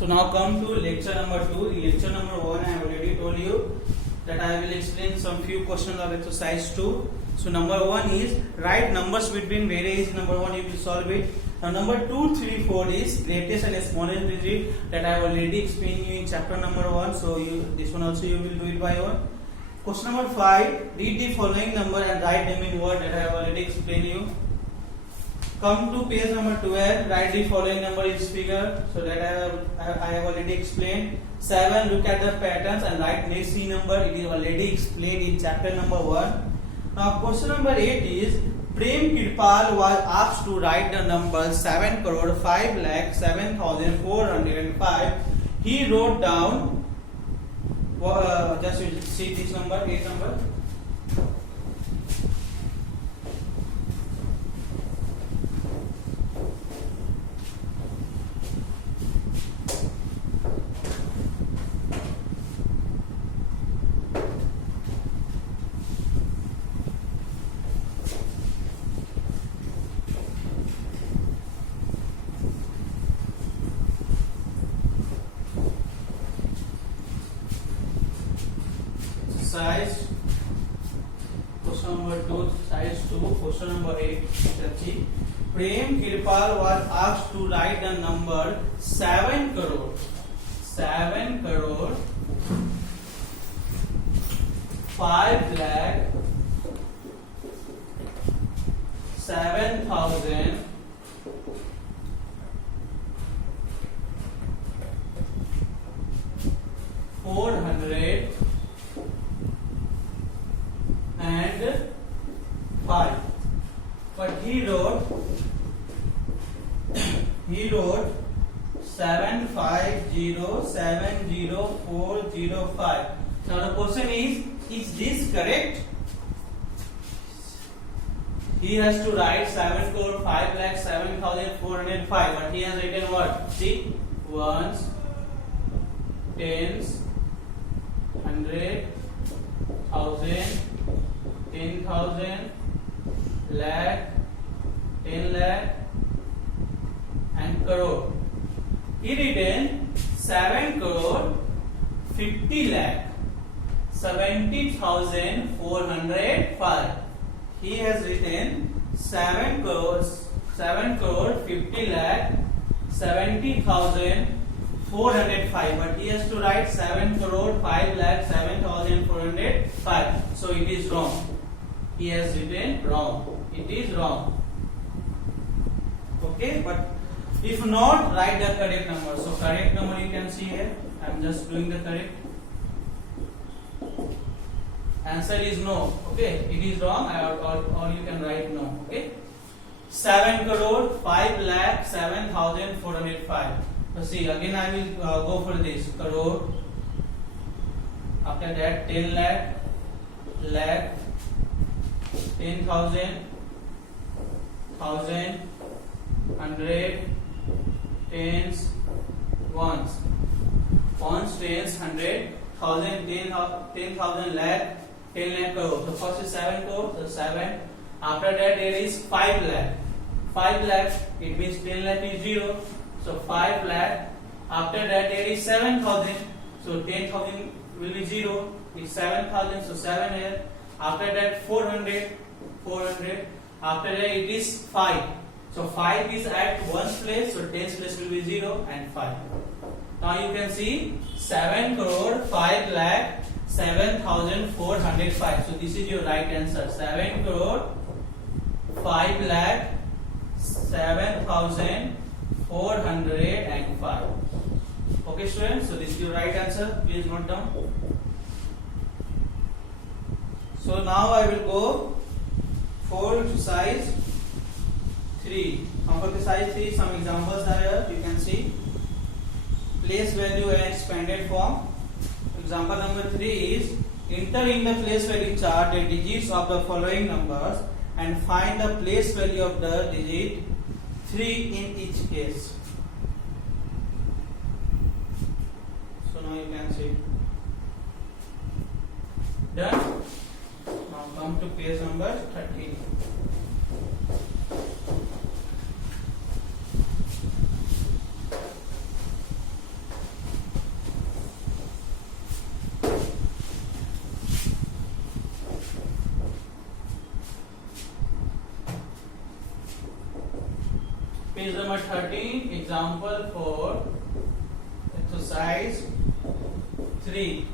So now come to lecture number 2. In lecture number 1 I have already told you that I will explain some few questions of exercise 2. So number 1 is write numbers between very easy. Number 1 you will solve it. Now number 2, 3, 4 is greatest and smallest digit that I have already explained you in chapter number 1. So this one also you will do it by one. Question number 5, read the following number and write them in word that I have already explained you. Come to page number 12, write the following number in figure, so that I have already explained. 7, look at the patterns and write next C number, it is already explained in chapter number 1. Now question number 8 is, Prem Kirpal was asked to write the number 7 crore 5 lakh 7,405. He wrote down, just see this number, 8 number. Size question number 2, size 2, question number 8. Prem Kirpal was asked to write the number 7 crore 5 lakh 7,405 but he wrote 75070,405. Now the question is this correct? He has to write 7 crore 5 lakh 7,405, but he has written what? See, ones, tens, 100, 1,000, 10,000, lakh, 10 lakh and crore. He written 7 crore 50 lakh 70,405. He has written 7 crore 50 lakh 70,405, but he has to write 7 crore 5 lakh 7,405. So it is wrong. He has written wrong. It is wrong. Okay, but if not, write the correct number. So correct number you can see here. I am just doing the correct. Answer is no. Okay, it is wrong, or you can write no. Okay, 7 crore 5 lakh 7,405. So see, again I will go for this crore. After that 10 lakh, 10,000, 1,000, 100, tens, ones, tens, 100, 1,000, 10,000, lakh, 10 lakh crore. So first is 7 crore, so 7. After that there is 5 lakh. 5 lakh, it means 10 lakh is 0. So 5 lakh. After that there is 7,000. So 10,000 will be 0. It's 7,000, so 7 here. After that 400. After that it is 5. So 5 is at ones place, so tens place will be 0 and 5. Now you can see 7 crore 5 lakh 7,405. So this is your right answer. 7 crore 5 lakh 7,405. Okay students, so this is your right answer. Please note down. So now I will go for exercise 3. For exercise 3, some examples are here. You can see place value and expanded form. Example number 3 is, enter in the place value chart the digits of the following numbers and find the place value of the digit 3 in each case. So now you can see. Done. Now come to page number 13. Page number 13, example for exercise 3.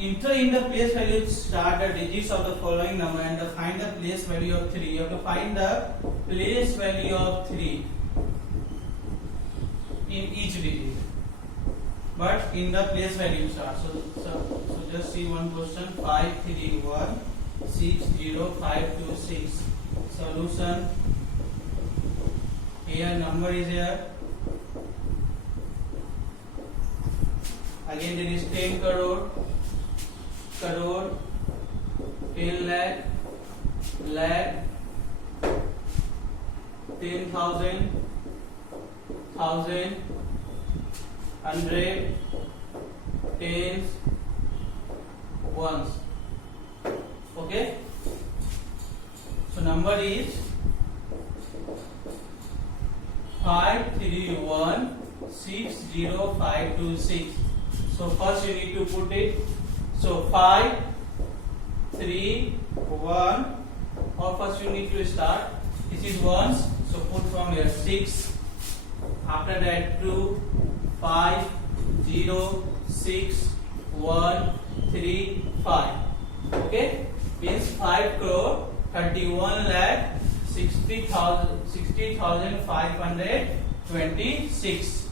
Enter in the place value, start the digits of the following number and find the place value of 3. You have to find the place value of 3 in each digit, but in the place value start. So just see one question: 531 60526. Solution. Here number is here. Again there is 10 crore, 10 lakh, 10,000, 1,000, 100, tens, ones. Okay. So number is 531,60526. So first you need to put it. So 5, 3, 1. Or first you need to start. This is ones. So put from here 6. After that 2, 5, 0, 6, 1, 3, 5. Okay. Means 5 crore 31 lakh 60,526.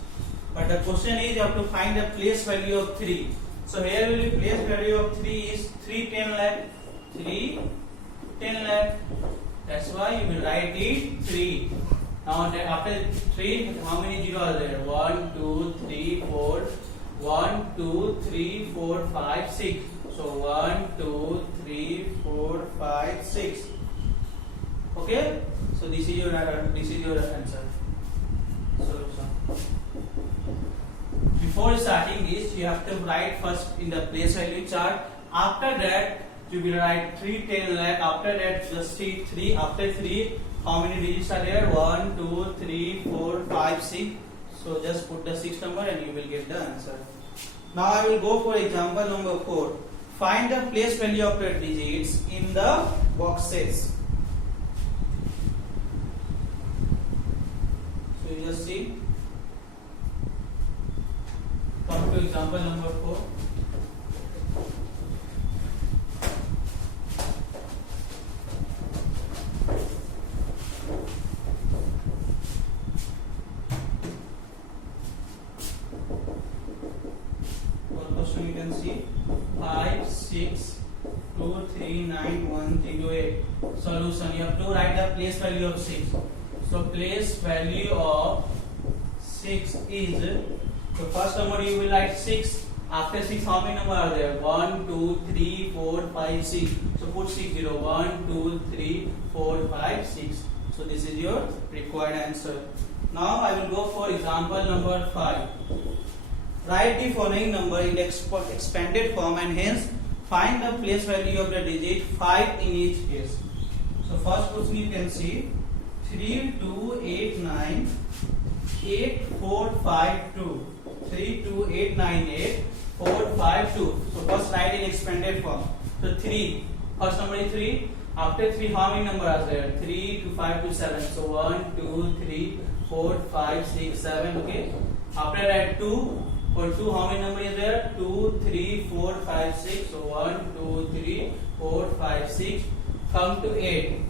But the question is you have to find the place value of 3. So here will be place value of 3 is 310 lakh. 310 lakh. That's why you will write it 3. Now after 3, how many zeros are there? 1, 2, 3, 4. 1, 2, 3, 4, 5, 6. So 1, 2, 3, 4, 5, 6. Okay. So this is your answer. Solution. Before starting this, you have to write first in the place value chart. After that, you will write 310 lakh. After that, just see 3. After 3, how many digits are there? 1, 2, 3, 4, 5, 6. So just put the 6 number and you will get the answer. Now I will go for example number 4. Find the place value of the digits in the boxes. So you just see. Come to example number 4. One question you can see 5, 6, 2, 3, 9, 1, 0, 8. Solution. You have to write the place value of 6. So place value of 6 is, the first number you will write 6. After 6, how many numbers are there? 1, 2, 3, 4, 5, 6. So put 6, 0. 1, 2, 3, 4, 5, 6. So this is your required answer. Now I will go for example number 5. Write the following number in the expanded form and hence find the place value of the digit 5 in each case. So first question you can see 32898 8452. 32898 452. So first write in expanded form. So 3. First number is 3. After 3, how many numbers are there? 3 to 5 to 7. So 1, 2, 3, 4, 5, 6, 7. Okay. After that 2. For 2, how many numbers is there? 2, 3, 4, 5, 6. So 1, 2, 3, 4, 5, 6. Come to 8.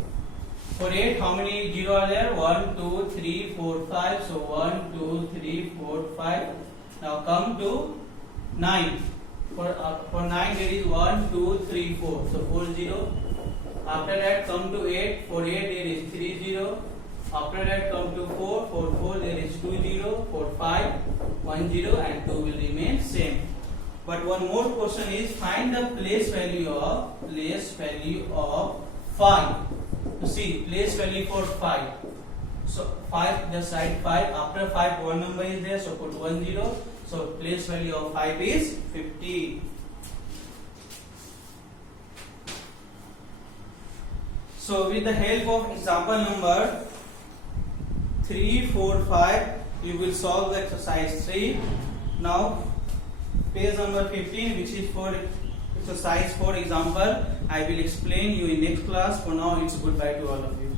For 8, how many zeros are there? 1, 2, 3, 4, 5. So 1, 2, 3, 4, 5. Now come to 9. For 9 there is 1, 2, 3, 4. So 4 0. After that come to 8. For 8 there is 3 0. After that come to 4. For 4 there is 2 0. For 5 1 0 and 2 will remain same. But one more question is find the place value of 5. So see place value for 5. So 5, just write 5. After 5 one number is there, so put 1 0. So place value of 5 is 50. So with the help of example number 3, 4, 5, you will solve the exercise 3. Now page number 15, which is for exercise 4 example, I will explain you in next class. For now, it's goodbye to all of you.